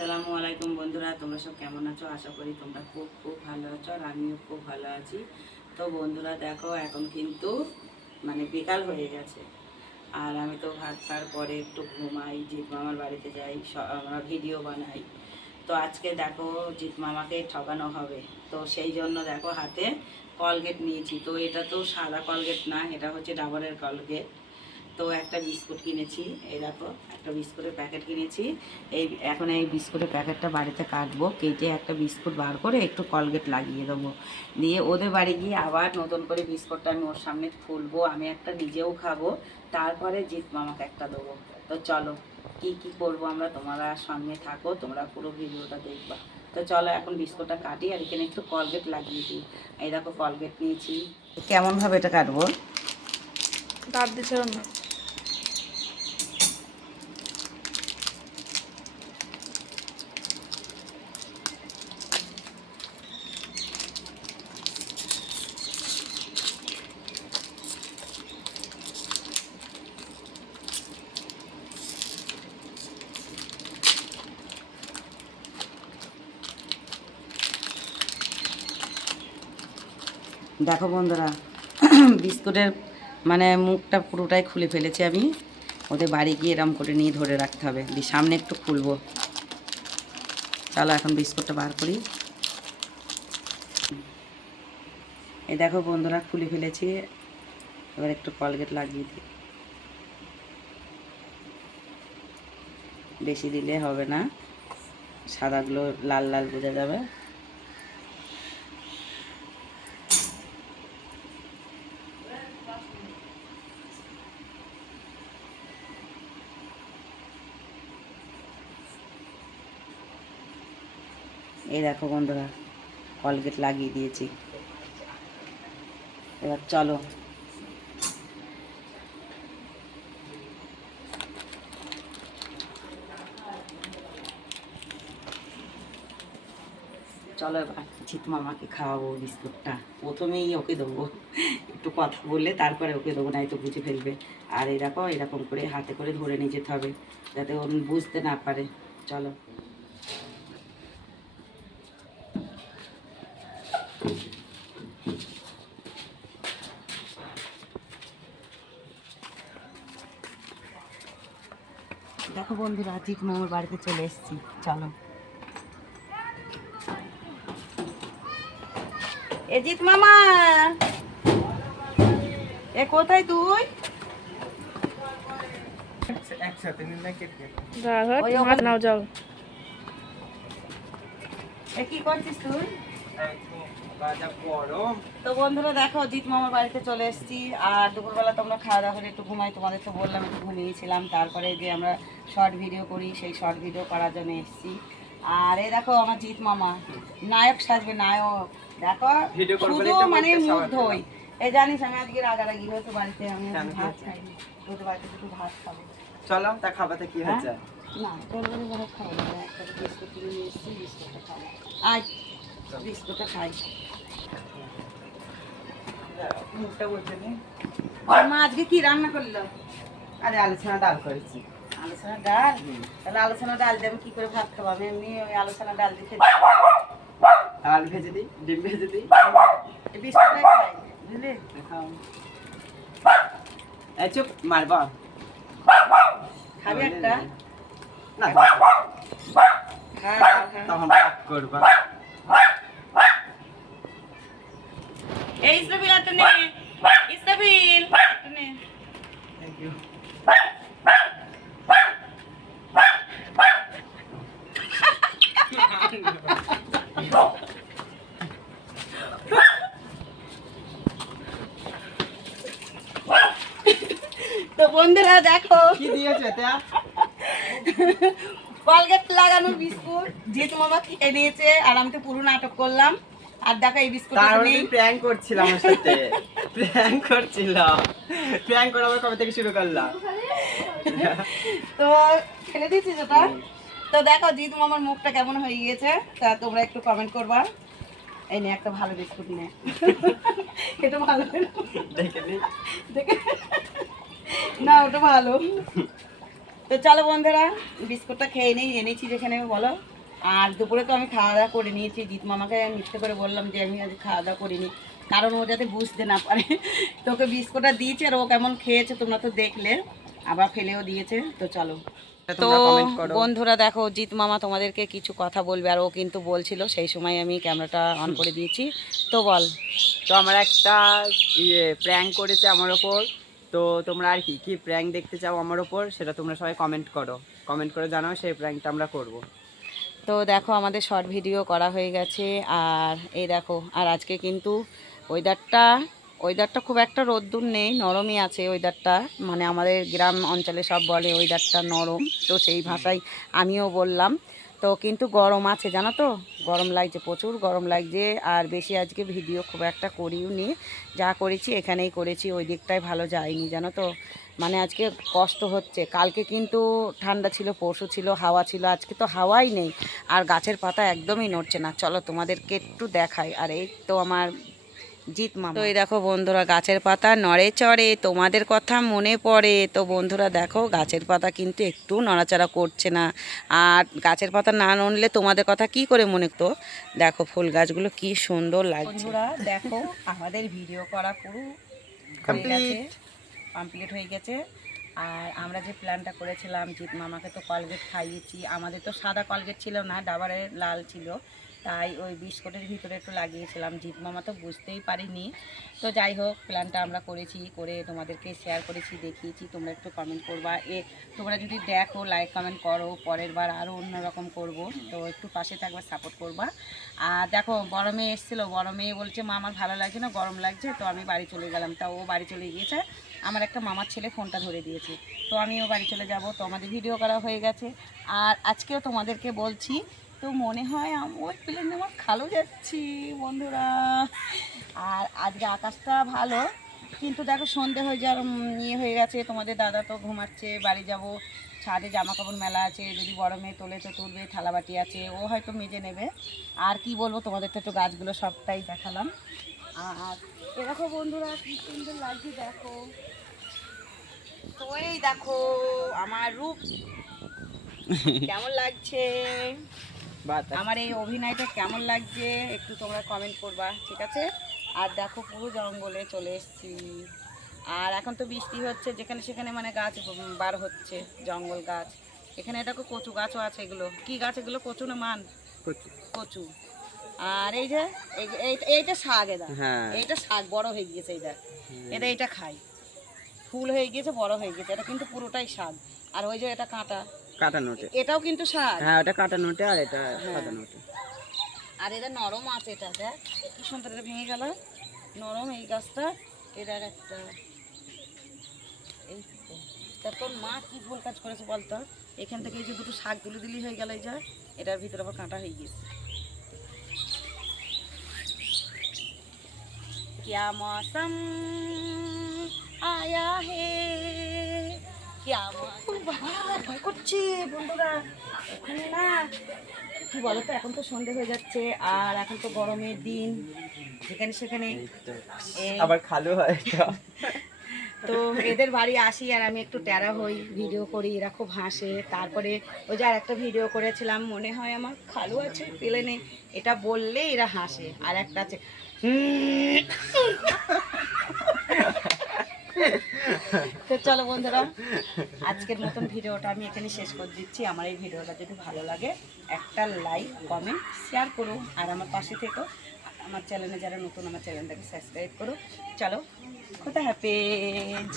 আসসালামু আলাইকুম বন্ধুরা, তোমরা সব কেমন আছো? আশা করি তোমরা খুব খুব ভালো আছো আর আমিও খুব ভালো আছি। তো বন্ধুরা দেখো, এখন কিন্তু বিকাল হয়ে গেছে আর আমি তো ভাত খাওয়ার পরে একটু ঘুমাই, জিৎ মামার বাড়িতে যাই, আমরা ভিডিও বানাই। তো আজকে দেখো জিৎ মামাকে ঠকানো হবে, তো সেই জন্য দেখো হাতে কলগেট নিয়েছি। তো এটা তো সাদা কলগেট না, এটা হচ্ছে ডাবরের কলগেট। তো একটা বিস্কুট কিনেছি, এই দেখো একটা বিস্কুটের প্যাকেট কিনেছি। এখন এই বিস্কুটের প্যাকেটটা বাড়িতে কাটবো, কেটে একটা বিস্কুট বার করে একটু কলগেট লাগিয়ে দেবো, দিয়ে ওদের বাড়ি গিয়ে আবার নতুন করে বিস্কুটটা আমি ওর সামনে খুলবো, আমি একটা নিজেও খাবো, তারপরে জিৎ মামাকে একটা দেবো। তো চলো কি কি করব আমরা, তোমরা সঙ্গে থাকো, তোমরা পুরো ভিডিওটা দেখবা। তো চলো এখন বিস্কুটটা কাটি আর এখানে একটু কলগেট লাগিয়ে দিই। এই দেখো কলগেট নিয়েছি। কেমনভাবে এটা কাটবো? দাঁত দিছে না। দেখো বন্ধুরা, বিস্কুটের মুখটা পুরোটাই খুলে ফেলেছি আমি। ওদের বাড়ি গিয়ে এরম করে নিয়ে ধরে রাখতে হবে, দিয়ে সামনে একটু খুলবো। চলো এখন বিস্কুটটা বার করি। এই দেখো বন্ধুরা, খুলে ফেলেছি। এবার একটু কলগেট লাগিয়ে দিই, বেশি দিলে হবে না, সাদাগুলো লাল লাল বোঝা যাবে। এই দেখো বন্ধুরা, কলগেট লাগিয়ে দিয়েছি। এবার চলো চলো এবার জিৎ মামাকে খাওয়াবো বিস্কুটটা। প্রথমেই ওকে দেবো, একটু কথা বললে তারপরে ওকে দেবো, নাই তো বুঝে ফেলবে। আর এই দেখো এরকম করে হাতে করে ধরে নিয়ে যেতে হবে, যাতে ও বুঝতে না পারে। চলো দেখো বন্ধুরা, জিৎ মামার বাড়িতে চলে এসেছি। চলো এ জিৎ মামা, এ কোথায় তুই? নাও যাও। এ কি করছিস তুই? তো বন্ধুরা দেখো, জিৎ মামার বাড়িতে চলে এসেছি। আর দুপুরবেলা তোমরা খাওয়া দাওয়া করে একটু ঘুমাই, তোমাদের তো বললাম একটু ঘুমিয়েছিলাম। তারপরে যে আমরা শর্ট ভিডিও করি, সেই শর্ট ভিডিও করার জন্য এসেছি। আর এই দেখো আমার জিৎ মামা নায়ক সাজবে, নায়ক। দেখো শুধু মুখ ধোই। এই জানিস আমি আজকে রাগারাগি হয়তো বাড়িতে, আমি ভাত খাইনি, তোদের বাড়িতে একটু ভাত খাবো। চলো তা খাবাতে কি হয়েছে? না তোর বাড়ি ভাত খাবো না, একটা বিস্কুট কিনে নিয়ে এসেছি, বিস্কুটটা খাবো। আয় বিস্কুটটা খাই। মুখটা বলছে নি। মা আজকে কি রান্না করলো? আরে আলোচনা ডাল করেছি। আলোচনা ডাল? তাহলে আলোচনা ডাল দিয়ে আমি কি করে ভাত খাবো? আমি এমনি ওই আলোচনা ডাল দিয়ে খেতে আলু ভেজে দিই, ডিম ভেজে দিই। এই বিস্কুটটাই খাই, বুঝলি? এই চুপ, মারবা। খাবি একটা? না খা খা খা। তখন রাগ করবা। এই ইসরাফিল একটা নে, ইসরাফিল একটা নে। Thank you. তো বন্ধুরা দেখো, কি দিয়েছো এটা? কলগেট লাগানো বিস্কুট জিৎ মামা খেয়ে নিয়েছে, আর আমি তো পুরো নাটক করলাম। আর দেখো এই বিস্কুট তার মানে প্র্যাঙ্ক করছিলাম ওর সাথে। প্র্যাঙ্ক করছিলাম। প্র্যাঙ্ক করা আবার কবে থেকে শুরু করলাম? তো ফেলে দিয়েছিস ওটা। তো দেখো জিৎ মামার মুখটা কেমন হয়ে গিয়েছে, তা তোমরা একটু কমেন্ট করবা। এই নে একটা ভালো বিস্কুট নে, এটা ভালো দেখে নি। দেখে না, ওটা ভালো। তো চলো বন্ধুরা বিস্কুটটা খেয়ে নিই, এনেছি যেখানে বলো। আর দুপুরে তো আমি খাওয়া দাওয়া করে নিয়েছি। জিৎ মামাকে মিথ্যে করে বললাম যে আমি আজ খাওয়া দাওয়া করিনি, কারণ ও যাতে বুঝতে না পারে। তোকে বিস্কুটটা দিয়েছে আর ও কেমন খেয়েছে তোমরা তো দেখলে, আবার ফেলেও দিয়েছে। তো চলো, তো তোমরা কমেন্ট করো। বন্ধুরা দেখো জিৎ মামা তোমাদেরকে কিছু কথা বলবে, আর ও কিন্তু বলছিল, সেই সময় আমি ক্যামেরাটা অন করে দিয়েছি। তো বল। তো আমার একটা প্র্যাঙ্ক করেছে আমার ওপর। তো তোমরা আর কি কি প্র্যাঙ্ক দেখতে চাও আমার ওপর, সেটা তোমরা সবাই কমেন্ট করে জানাও, সেই প্র্যাঙ্কটা আমরা করব। তো দেখো আমাদের শর্ট ভিডিও করা হয়ে গেছে। আর এই দেখো, আর আজকে কিন্তু ওয়েদারটা খুব একটা রোদ্দুর নেই, নরমই আছে ওয়েদারটা। মানে আমাদের গ্রাম অঞ্চলে সব বলে ওয়েদারটা নরম, তো সেই ভাষায় আমিও বললাম। তো কিন্তু গরম আছে জানো তো, গরম লাগছে, প্রচুর গরম লাগছে। আর বেশি আজকে ভিডিও খুব একটা করিও নি, যা করেছি এখানেই করেছি, ওই দিকটায় ভালো যায়নি জানো তো। মানে আজকে কষ্ট হচ্ছে। কালকে কিন্তু ঠান্ডা ছিল, পরশু ছিল হাওয়া ছিল, আজকে তো হাওয়াই নেই। আর গাছের পাতা একদমই নড়ছে না। চলো তোমাদেরকে একটু দেখাই। আর এই তো আমার জিৎ মামা। তো এই দেখো বন্ধুরা, গাছের পাতা নড়ে চড়ে, তোমাদের কথা মনে পড়ে। তো বন্ধুরা দেখো গাছের পাতা কিন্তু একটু নড়াচড়া করছে না। আর গাছের পাতা না নড়লে তোমাদের কথা কি করে মনে তো। দেখো ফুল গাছগুলো কি সুন্দর লাগছে। বন্ধুরা দেখো আমাদের ভিডিও করা পুরো কমপ্লিট হয়ে গেছে। আর আমরা যে প্ল্যানটা করেছিলাম, জিৎ মামাকে তো কলগেট খাইয়েছি। আমাদের তো সাদা কলগেট ছিল না, ডাবরের লাল ছিল, তাই ওই বিস্কুটের ভিতরে একটু লাগিয়েছিলাম। জিৎ মামা তো বুঝতেই পারিনি। তো যাই হোক, প্ল্যানটা আমরা করেছি, করে তোমাদেরকে শেয়ার করেছি, দেখিয়েছি। তোমরা একটু কমেন্ট করবা, তোমরা যদি দেখো লাইক কমেন্ট করো, পরের বার আরও অন্যরকম করব। তো একটু পাশে থাকবে, সাপোর্ট করবা। আর দেখো বড় মেয়ে এসেছিলো, বড় মেয়ে বলছে মা আমার ভালো লাগছে না, গরম লাগছে। তো আমি বাড়ি চলে গেলাম। তা ও বাড়ি চলে গিয়েছে, আমার একটা মামার ছেলে ফোনটা ধরে দিয়েছে। তো আমিও বাড়ি চলে যাব। তো আমাদের ভিডিও করা হয়ে গেছে। আর আজকেও তোমাদেরকে বলছি, তো মনে হয় ওই প্লেনে আমার খালো যাচ্ছি বন্ধুরা। আর আজকে আকাশটা ভালো, কিন্তু দেখো সন্ধে হয়ে যাওয়ার ইয়ে হয়ে গেছে। তোমাদের দাদা তো ঘুমাচ্ছে, বাড়ি যাব। ছাদে জামা কাপড় মেলা আছে, যদি বড় মেয়ে তোলে তো তুলবে, থালাবাটি আছে, ও হয়তো মেজে নেবে। আর কি বলবো, তোমাদের তো একটু গাছগুলো সবটাই দেখালাম। আর দেখো বন্ধুরা কি সুন্দর লাগছে দেখো। তো এই দেখো আমার রূপ কেমন লাগছে, আমার এই অভিনয়টা কেমন লাগছে একটু তোমরা কমেন্ট করবা, ঠিক আছে? আর দেখো পুরো জঙ্গলে চলে এসেছি। আর এখন তো বৃষ্টি হচ্ছে, যেখানে সেখানে মানে গাছ বার হচ্ছে, জঙ্গল গাছ। এখানে দেখো কচু গাছও আছে। এগুলো কি গাছ? এগুলো কচু না মান? কচু। আর এই যে এইটা শাক, এইটা শাক বড় হয়ে গিয়েছে। এইটা খাই, ফুল হয়ে গিয়েছে, বড় হয়ে গেছে। এটা কিন্তু পুরোটাই শাক। আর ওই যে এটা কাটা নোটে, এটাও কিন্তু শাক। হ্যাঁ, ওটা কাটা নোটে, আর এটা সাদা নোটে। আর এটা নরম আছে, এটা দেখ কি সুন্দর, এটা ভেঙে গেল, নরম এই গাছটা। এটার একটা এই তা তোর মা কি ভুল কাজ করেছে বলতো, এখান থেকে এই যে দুটো শাক তুলে দিলি হয়ে গেল। এই যা এটার ভিতরে আবার কাঁটা হয়ে গেছে। क्या मौसम आया है, क्या मौसम। ভয় করছে বন্ধুরা, ওখানে না কি বলতো, এখন তো সন্ধে হয়ে যাচ্ছে, আর এখন তো গরমের দিন, যেখানে সেখানে আবার খালু হয়। তো এদের বাড়ি আসি আর আমি একটু ট্যারা হই, ভিডিও করি, এরা খুব হাসে। তারপরে ওই যে আর একটা ভিডিও করেছিলাম, মনে হয় আমার খালু আছে প্লেনে, এটা বললে এরা হাসে। আর একটা আছে তো চলো বন্ধুরা, আজকের মতন ভিডিওটা আমি এখানে শেষ করে দিচ্ছি। আমার এই ভিডিওটা যদি ভালো লাগে একটা লাইক কমেন্ট শেয়ার করো, আর আমার পাশে থেকো। আমার চ্যানেলে যারা নতুন, আমার চ্যানেলটাকে সাবস্ক্রাইব করো। চলো, খোদা হাফেজ।